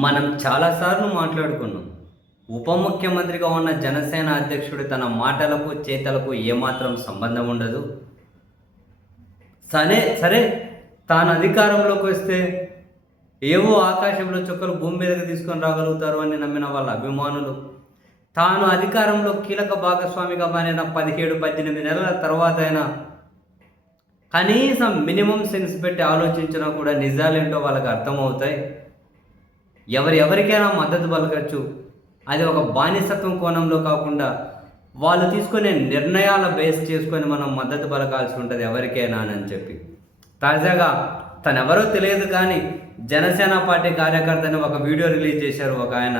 మనం చాలాసార్లు మాట్లాడుకున్నాం. ఉప ముఖ్యమంత్రిగా ఉన్న జనసేన అధ్యక్షుడు తన మాటలకు, చేతలకు ఏమాత్రం సంబంధం ఉండదు. సరే తాను అధికారంలోకి వస్తే ఏవో ఆకాశంలో చుక్కలు భూమి మీదకి తీసుకొని రాగలుగుతారు అని నమ్మిన వాళ్ళ అభిమానులు, తాను అధికారంలో కీలక భాగస్వామిగా మారిన 17-18 నెలల తర్వాత అయినా కనీసం మినిమం సెన్స్ పెట్టి ఆలోచించినా కూడా నిజాలేంటో వాళ్ళకి అర్థమవుతాయి. ఎవరికైనా మద్దతు పలకచ్చు. అది ఒక బానిసత్వం కోణంలో కాకుండా వాళ్ళు తీసుకునే నిర్ణయాల బేస్ చేసుకొని మనం మద్దతు పలకాల్సి ఉంటుంది ఎవరికైనా అని చెప్పి. తాజాగా తనెవరో తెలియదు కానీ జనసేన పార్టీ కార్యకర్తని ఒక వీడియో రిలీజ్ చేశారు ఒక ఆయన.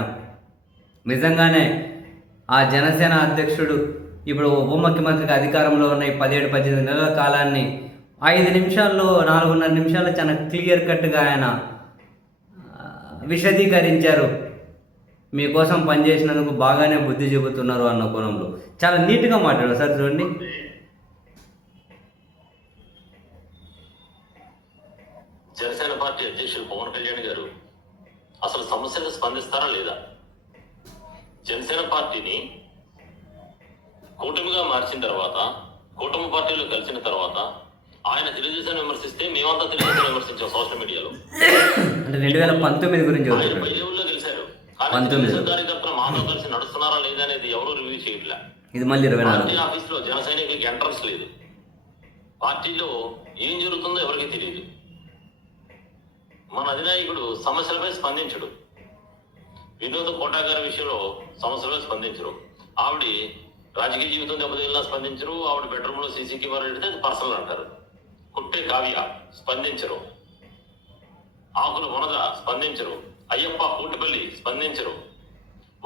నిజంగానే ఆ జనసేన అధ్యక్షుడు ఇప్పుడు ఉప ముఖ్యమంత్రికి అధికారంలో ఉన్న 17-18 నెలల కాలాన్ని 5 నిమిషాల్లో 4.5 నిమిషాల్లో చాలా క్లియర్ కట్గా ఆయన విశదీకరించారు. మీకోసం పనిచేసినందుకు బాగానే బుద్ధి చెబుతున్నారు అన్న కోణంలో చాలా నీట్గా మాట్లాడారు. సార్ చూడండి. జనసేన పార్టీ అధ్యక్షులు పవన్ కళ్యాణ్ గారు అసలు సమస్యలకు స్పందిస్తారా లేదా? జనసేన పార్టీని కూటమిగా మార్చిన తర్వాత, కూటమి పార్టీలో కలిసిన తర్వాత ఆయన తెలుగుదేశం విమర్శిస్తే మేమంతా తెలుగుదేశం విమర్శించాం సోషల్ మీడియాలో. అంటే 2019 గురించి పై లెవెల్లో గెలిచారు. కానీ తెలుగుదేశం కార్యకర్తలు మాతో కలిసి నడుస్తున్నారా లేదా అనేది ఎవరు రివ్యూ చేయట్లే. ఇది మళ్ళీ 24 పార్టీ ఆఫీస్ లో జన సైనికులకి ఎంట్రన్స్ లేదు. పార్టీలో ఏం జరుగుతుందో ఎవరికి తెలియదు. మన అధినాయకుడు సమస్యలపై స్పందించడు. వినోద కోటా గారి విషయంలో సమస్యలపై స్పందించరు. ఆవిడ రాజకీయ జీవితం దెబ్బతిల్లా స్పందించరు. ఆవిడ బెడ్రూమ్ లో సీసీ కెమెరా పెడితే అది పర్సనల్ అంటారు. కుట్టే కావ్య స్పందించరు. ఆకుల వనద స్పందించరు. అయ్యప్ప కూటిపల్లి స్పందించరు.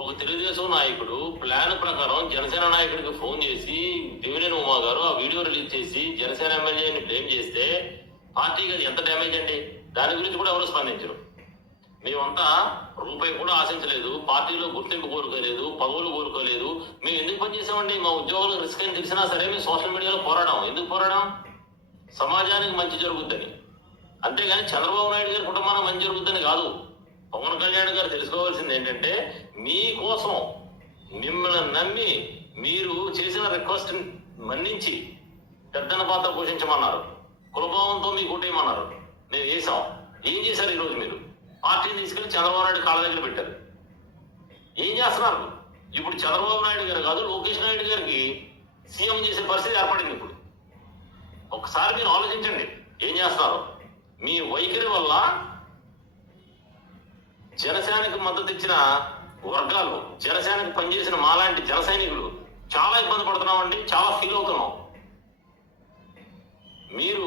ఒక తెలుగుదేశం నాయకుడు ప్లాన్ ప్రకారం జనసేన నాయకుడికి ఫోన్ చేసి దేవినేని ఉమా గారు ఆ వీడియో రిలీజ్ చేసి జనసేన ఎమ్మెల్యేని బ్లేమ్ చేస్తే పార్టీకి అది ఎంత డ్యామేజ్ అండి. దాని గురించి కూడా ఎవరు స్పందించరు. మేమంతా రూపాయి కూడా ఆశించలేదు, పార్టీలో గుర్తింపు కోరుకోలేదు, పదవులు కోరుకోలేదు. మేము ఎందుకు పనిచేసామండి? మా ఉద్యోగులకు రిస్క్ అని తెలిసినా సరే మేము సోషల్ మీడియాలో పోరాడాం. ఎందుకు పోరాడాం? సమాజానికి మంచి జరుగుద్దని. అంతేగాని చంద్రబాబు నాయుడు గారి కుటుంబానికి మంచి జరుగుద్దని కాదు. పవన్ కళ్యాణ్ గారు తెలుసుకోవాల్సింది ఏంటంటే, మీకోసం మిమ్మల్ని నమ్మి మీరు చేసిన రిక్వెస్ట్ మన్నించి పెద్దన పాత్ర పోషించమన్నారు. కులభావంతో మీకు ఓటేయమన్నారు. మేము వేసాం. ఏం చేశారు ఈరోజు? మీరు పార్టీని తీసుకెళ్లి చంద్రబాబు నాయుడు కాళ్ళ దగ్గర పెట్టారు. ఏం చేస్తున్నారు? ఇప్పుడు చంద్రబాబు నాయుడు గారు కాదు, లోకేష్ నాయుడు గారికి సీఎం చేసే పరిస్థితి ఏర్పడింది. ఇప్పుడు ఒకసారి మీరు ఆలోచించండి ఏం చేస్తున్నారు. మీ వైఖరి వల్ల జనసేనకు మద్దతు ఇచ్చిన వర్గాలు, జనసేనకు పనిచేసిన మాలాంటి జన సైనికులు చాలా ఇబ్బంది పడుతున్నామండి. చాలా ఫీల్ అవుతున్నాం. మీరు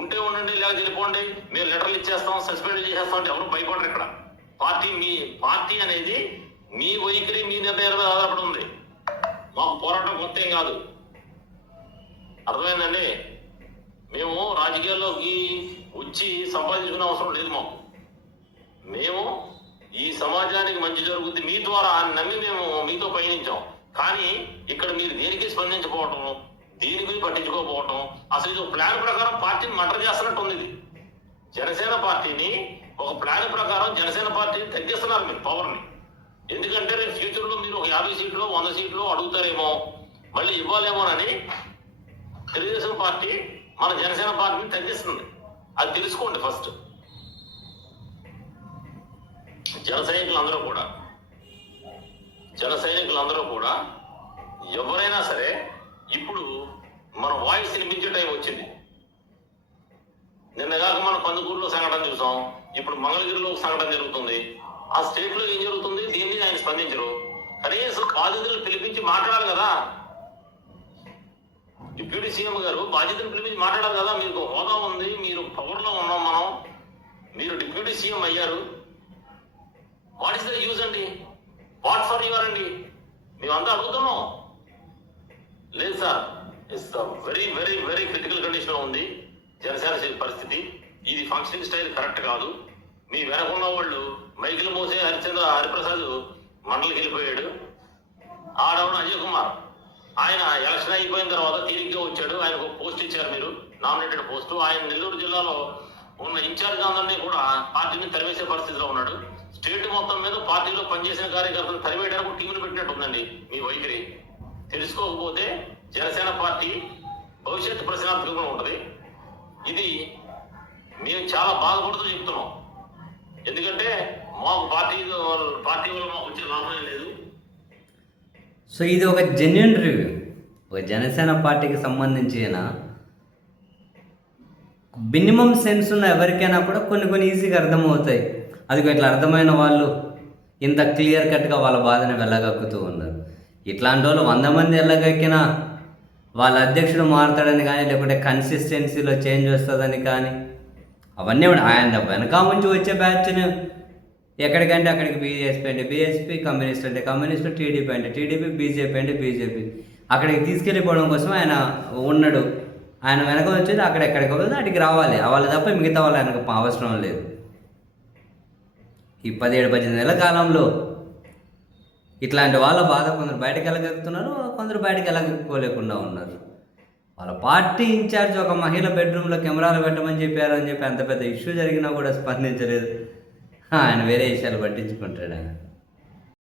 ఉంటే ఉండండి, ఇలా వెళ్ళిపోండి, మేము లెటర్లు ఇచ్చేస్తాం, సస్పెండ్ చేసేస్తాం అంటే ఎవరు భయపడరు. ఇక్కడ పార్టీ అనేది మీ వైఖరి, మీ నిర్ణయాల మీద ఆధారపడి ఉంది. మాకు పోరాటం కొత్త ఏం కాదు. అర్థమైందండి? మేము రాజకీయాల్లోకి వచ్చి సంపాదించుకునే అవసరం లేదు మాకు. మేము ఈ సమాజానికి మంచి జరుగుద్ది మీ ద్వారా నమ్మి మేము మీతో పయనించాం. కానీ ఇక్కడ మీరు దేనికి స్పందించకపోవటం, దీనికి పట్టించుకోకపోవటం, అసలు ఇది ఒక ప్లాన్ ప్రకారం పార్టీని మటర్ చేస్తున్నట్టు ఉంది. ఇది జనసేన పార్టీని ఒక ప్లాన్ ప్రకారం జనసేన పార్టీని తగ్గిస్తున్నారు మీరు పవర్ని. ఎందుకంటే రేపు ఫ్యూచర్లో మీరు ఒక 50 సీట్లు 100 సీట్లు అడుగుతారేమో, మళ్ళీ ఇవ్వాలేమోనని తెలుగుదేశం పార్టీ మన జనసేన పార్టీని తగ్గిస్తుంది. అది తెలుసుకోండి ఫస్ట్. జన సైనికులందరూ కూడా ఎవరైనా సరే ఇప్పుడు మన వాయిస్ వినిపించే టైం వచ్చింది. నిన్నగాక మనం కందుకూరులో సంఘటన చూసాం. ఇప్పుడు మంగళగిరిలో సంఘటన జరుగుతుంది. ఆ స్టేట్ లో ఏం జరుగుతుంది? దీన్ని ఆయన స్పందించరు. కనీసం బాధితులు పిలిపించి మాట్లాడాలి కదా. డిప్యూటీ సీఎం గారు బాధ్యతలు పిలిపించి మాట్లాడాలి కదా. మీకు హోదా ఉంది, మీరు పవర్ లో ఉన్నాం మనం, మీరు డిప్యూటీ సీఎం అయ్యారు. వాట్ ఇస్ ద యూజ్ అండి? వాట్ ఫర్ యువర్ అండి? మేమంతా అడుగుతున్నాం. లేదు sir, it's very very very critical condition లో ఉంది జనసేన పరిస్థితి. ఇది ఫంక్షనింగ్ స్టైల్ కరెక్ట్ కాదు. మీ వెనకున్న వాళ్ళు మైకిల్ మోసే హరిప్రసాద్ మండలికి వెళ్ళిపోయాడు. ఆడవడం అజయ్ కుమార్, ఆయన ఎలక్షన్ అయిపోయిన తర్వాత తీరిగ్గా వచ్చాడు. ఆయనకు పోస్ట్ ఇచ్చారు మీరు, నామినేటెడ్ పోస్టు. ఆయన నెల్లూరు జిల్లాలో ఉన్న ఇన్ఛార్జ్ అందరినీ కూడా పార్టీని తరివేసే పరిస్థితిలో ఉన్నాడు. స్టేట్ మొత్తం మీద పార్టీలో పనిచేసిన కార్యకర్తలు తరివేయడానికి ఒక టీంను పెట్టినట్టు ఉందండి మీ వైఖరి. తెలుసుకోకపోతే జనసేన పార్టీ భవిష్యత్తు ప్రశ్నార్థకంగా ఉంటుంది. ఇది మేము చాలా బాధపడుతూ చెప్తున్నాం. ఎందుకంటే మాకు పార్టీ వల్ల మాకు వచ్చే లాభం లేదు. సో ఇది ఒక జెన్యున్ రివ్యూ. ఒక జనసేన పార్టీకి సంబంధించిన మినిమం సెన్స్ ఉన్న ఎవరికైనా కూడా కొన్ని ఈజీగా అర్థమవుతాయి. అది ఇట్లా అర్థమైన వాళ్ళు ఇంత క్లియర్ కట్గా వాళ్ళ బాధని వెళ్ళగక్కుతూ ఉన్నారు. ఇట్లాంటి వాళ్ళు 100 మంది వెళ్ళగక్కినా వాళ్ళ అధ్యక్షుడు మారుతాడని కానీ, లేకుంటే కన్సిస్టెన్సీలో చేంజ్ వస్తుందని కానీ, అవన్నీ ఆయన వెనక నుంచి వచ్చే బ్యాచ్ని ఎక్కడికంటే అక్కడికి బీఎస్పీ అంటే బీఎస్పీ, కమ్యూనిస్ట్ అంటే కమ్యూనిస్టు, టీడీపీ అంటే టీడీపీ, బీజేపీ అంటే బీజేపీ అక్కడికి తీసుకెళ్ళిపోవడం కోసం ఆయన ఉన్నాడు. ఆయన వెనక వచ్చేది అక్కడెక్కడికి పోతే అక్కడికి రావాలి. వాళ్ళు తప్ప మిగతా వాళ్ళు ఆయనకు అవసరం లేదు. ఈ 17-18 నెలల కాలంలో ఇట్లాంటి వాళ్ళ బాధ కొందరు బయటకు వెళ్ళగలుగుతున్నారు, కొందరు బయటకు వెళ్ళకపోలేకుండా ఉన్నారు. వాళ్ళ పార్టీ ఇన్ఛార్జ్ ఒక మహిళ బెడ్రూమ్లో కెమెరాలు పెట్టమని చెప్పారని చెప్పి అంత పెద్ద ఇష్యూ జరిగినా కూడా స్పందించలేదు. ఆయన వేరే విషయాలు పట్టించుకుంటాడు ఆయన.